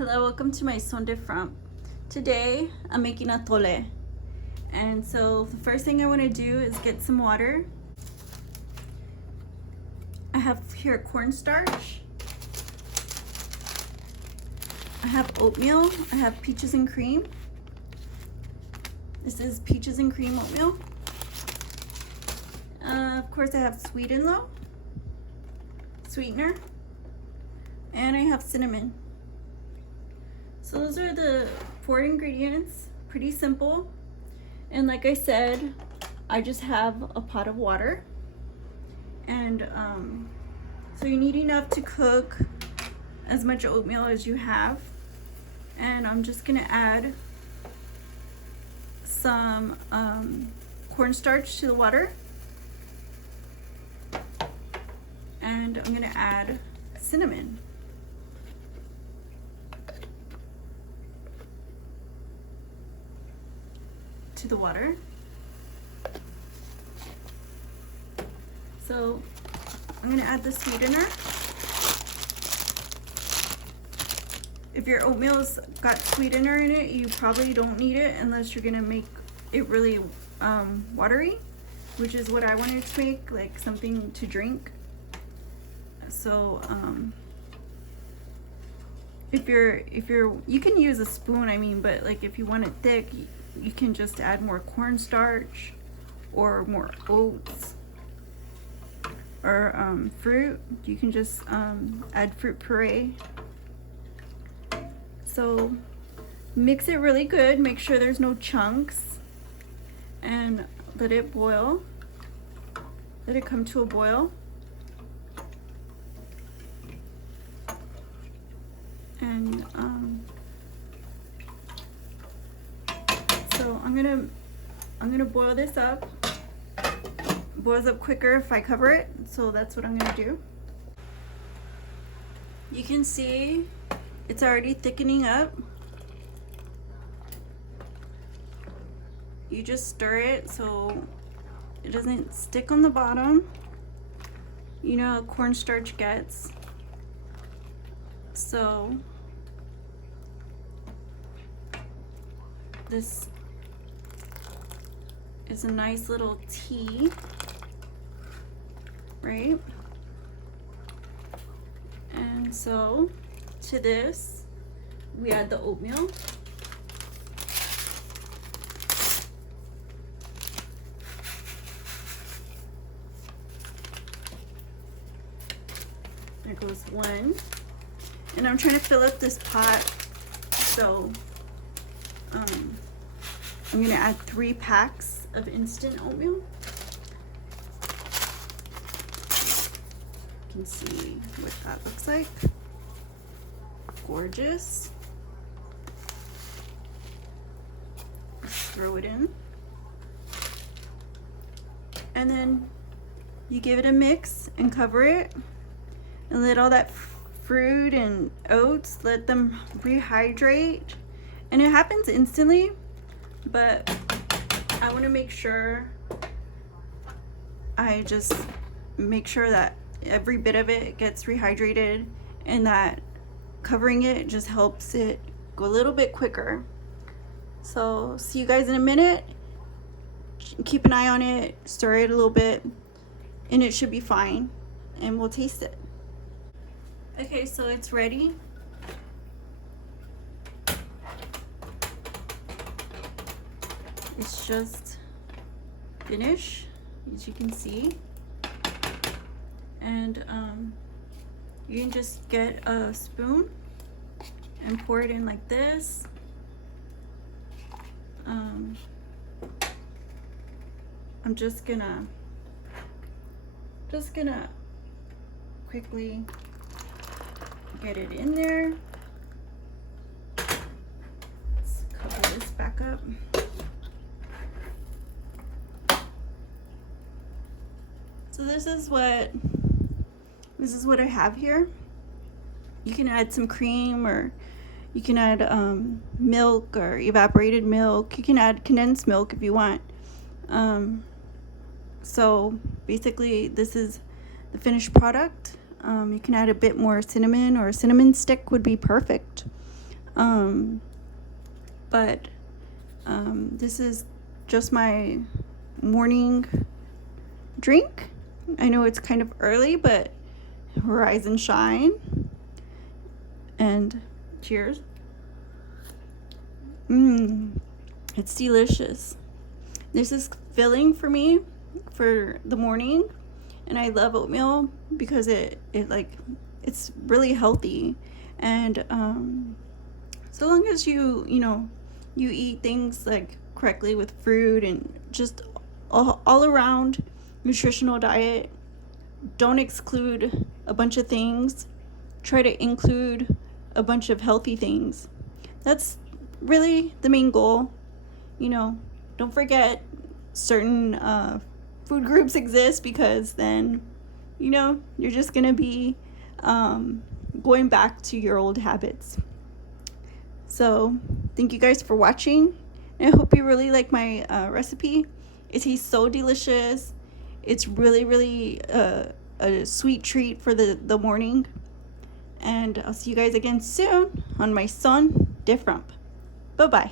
Hello, welcome to my son de front. Today I'm making atole. And so the first thing I want to do is get some water. I have here cornstarch. I have oatmeal. I have peaches and cream. This is peaches and cream oatmeal. Of course I have sweetener, and I have cinnamon. So those are the 4 ingredients, pretty simple. And like I said, I just have a pot of water. And so you need enough to cook as much oatmeal as you have. And I'm just gonna add some cornstarch to the water. And I'm gonna add cinnamon. To the water. So I'm gonna add the sweetener. If your oatmeal's got sweetener in it, you probably don't need it unless you're gonna make it really watery, which is what I wanted to make, like something to drink. So if you're you can use a spoon, I mean, but like if you want it thick, you can just add more cornstarch or more oats or fruit. You can just add fruit puree. So mix it really good, make sure there's no chunks, and let it boil. Let it come to a boil. And so I'm gonna boil this up. Boils up quicker if I cover it, so that's what I'm gonna do. You can see it's already thickening up. You just stir it so it doesn't stick on the bottom. You know how cornstarch gets. So this is a nice little tea, right? And so to this, we add the oatmeal. There goes one. And I'm trying to fill up this pot, so I'm gonna add 3 packs of instant oatmeal. You can see what that looks like. Gorgeous. Just throw it in. And then you give it a mix and cover it and let all that fruit and oats, let them rehydrate. And it happens instantly, but I want to make sure I just make sure that every bit of it gets rehydrated, and that covering it just helps it go a little bit quicker. So see you guys in a minute. Keep an eye on it, stir it a little bit, and it should be fine, and we'll taste it. Okay, so it's ready. It's just finished, as you can see. And you can just get a spoon and pour it in like this. I'm just gonna quickly get it in there. Let's cover this back up. So this is what I have here. You can add some cream, or you can add milk or evaporated milk. You can add condensed milk if you want. So basically this is the finished product. You can add a bit more cinnamon, or a cinnamon stick would be perfect. But this is just my morning drink. I know it's kind of early, but rise and shine. And cheers. It's delicious. This is filling for me for the morning, and I love oatmeal because it's really healthy. And so long as you eat things like correctly with fruit and just all around nutritional diet, don't exclude a bunch of things, try to include a bunch of healthy things. That's really the main goal. Don't forget certain food groups exist, because then you're just gonna be going back to your old habits. So thank you guys for watching, and I hope you really like my recipe. It tastes so delicious. It's really a sweet treat for the morning. And I'll see you guys again soon on my Son Different. Bye bye.